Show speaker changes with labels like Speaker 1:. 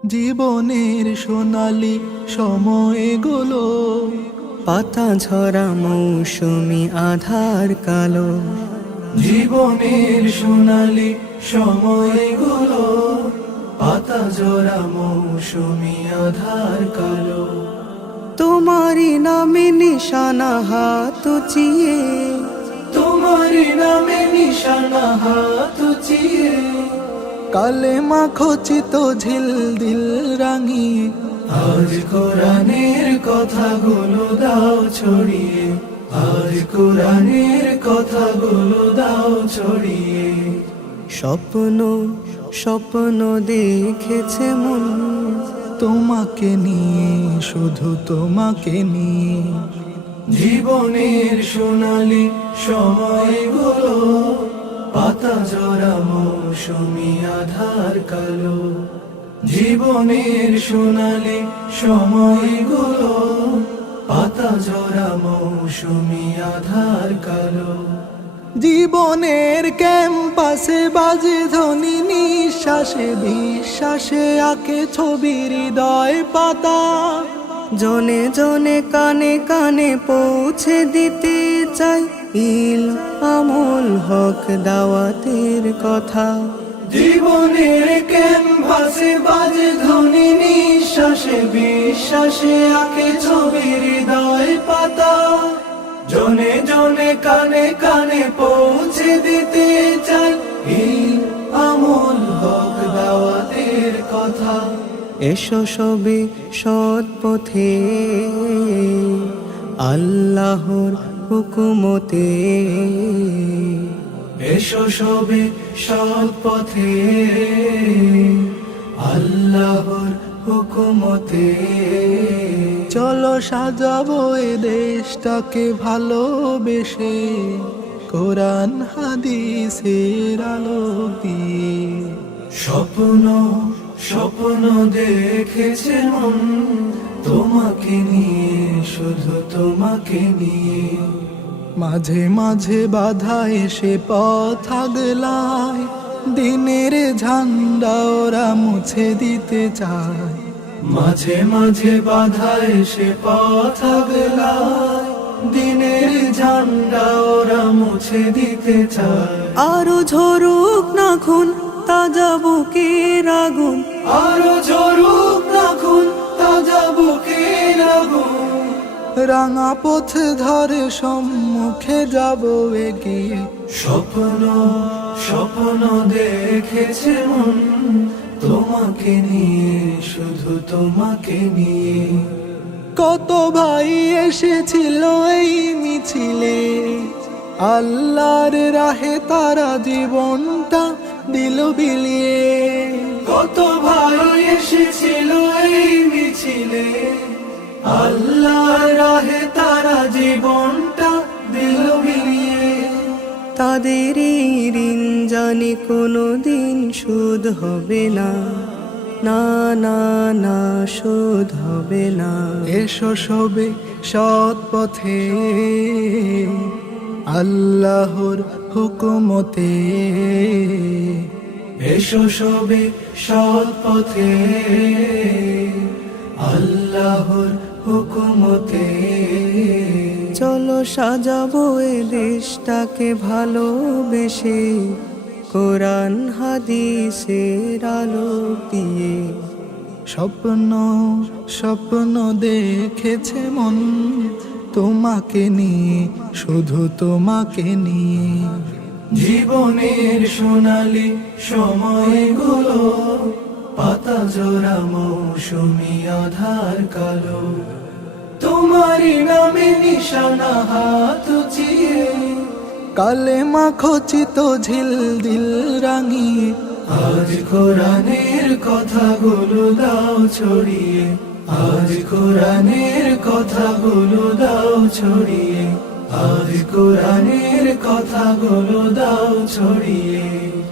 Speaker 1: জীবনের সোনালি সময়গুলো,
Speaker 2: পাতা ঝরা মৌসুমি আধার কালো।
Speaker 1: জীবনের সোনালি সময়গুলো, পাতা ঝরা মৌসুমি আধার কালো।
Speaker 2: তোমারই নামে নিশানা হাত উঁচিয়ে,
Speaker 1: তোমারই নামে নিশানা হাত উঁচিয়ে, কালেমা খচিত ঝিল দিল রাঙিয়ে, আজ কোরআনের কথাগুলো দাও ছড়িয়ে, আজ কোরআনের কথাগুলো দাও ছড়িয়ে।
Speaker 2: স্বপ্ন স্বপ্ন দেখেছে মন,
Speaker 1: তোমাকে নিয়ে, শুধু তোমাকে নিয়ে। জীবনের সোনালি সময়গুলো, পাতা ঝরা মৌসুমি আধার কালো। জীবনের সোনালি সময়গুলো, পাতা ঝরা মৌসুমি আধার কালো। জীবনের ক্যাম্পাসে বাজে ধ্বনি নিঃশ্বাসে, বিশ্বাসে আঁকে ছবি হৃদয় পাতা।
Speaker 2: জনে জনে কানে কানে পৌঁছে দিতে চাই ইল আমল হক দাওয়াতের কথা।
Speaker 1: জীবনের ক্যাম্পাসে বাজে ধ্বনি নিঃশ্বাসে, বিশ্বাসে আঁকে ছবি হৃদয় পাতা। জনে জনে কানে কানে পৌঁছে দিতে চাই ইল আমল হক দাওয়াতের কথা।
Speaker 2: এসো সবে সৎ পথে, আল্লাহর হুকুমতে।
Speaker 1: এসো সবে সৎ পথে, আল্লাহর হুকুমতে। চলো সাজাবো এ দেশটাকে ভালোবেসে, কোরআন হাদিসের আলো দিয়ে। স্বপ্ন স্বপ্ন দেখেছে মন, তোমাকে নিয়ে, শুধু তোমাকে নিয়ে। মাঝে মাঝে বাধা এসে পথ আগলায়, দিনের ঝান্ডা ওরা মুছে দিতে চায়। মাঝে মাঝে বাধা এসে পথ আগলায়, দিনের ঝান্ডা ওরা মুছে দিতে চায়।
Speaker 2: আরো ঝরুক না খুন তাজা বুকের আগুন,
Speaker 1: আরো ঝরুক না খুন তাজা বুকের আগুন। রাঙা পথ ধরে সম্মুখে যাব এগিয়ে। স্বপ্ন স্বপ্ন দেখেছে মন, তোমাকে নিয়ে, শুধু তোমাকে নিয়ে। কত ভাই এসেছিল এই মিছিলে, আল্লাহর রাহে তারা জীবনটা দিল বিলিয়ে। কত ভাই এসেছিল এই মিছিলে, আল্লাহর রাহে তারা জীবনটা দিল বিলিয়ে।
Speaker 2: তাদের ঋণ জানি কোনো দিন শোধ হবে না, না না না শোধ হবে না।
Speaker 1: এসো সবে সৎ পথে, আল্লাহর হুকুমতে। এসো সবে সৎ পথে, আল্লাহর হুকুমতে।
Speaker 2: চলো সাজাবো এ দেশটাকে ভালোবেসে, কোরআন হাদিসের আলো দিয়ে।
Speaker 1: স্বপ্ন স্বপ্ন দেখেছে মন, তোমাকে নিয়ে, শুধু তোমাকে নিয়ে। জীবনের সোনালি সময়গুলো, পাতা ঝরা মৌসুমি আধার কালো। তোমারই নামে নিশানা হাত উঁচিয়ে, কালেমা খচিত ঝিল দিল রাঙিয়ে। আজ কোরআনের কথাগুলো দাও ছড়িয়ে, আজ কোরআনের কথাগুলো দাও ছড়িয়ে, আজ কোরআনের কথাগুলো দাও ছড়িয়ে।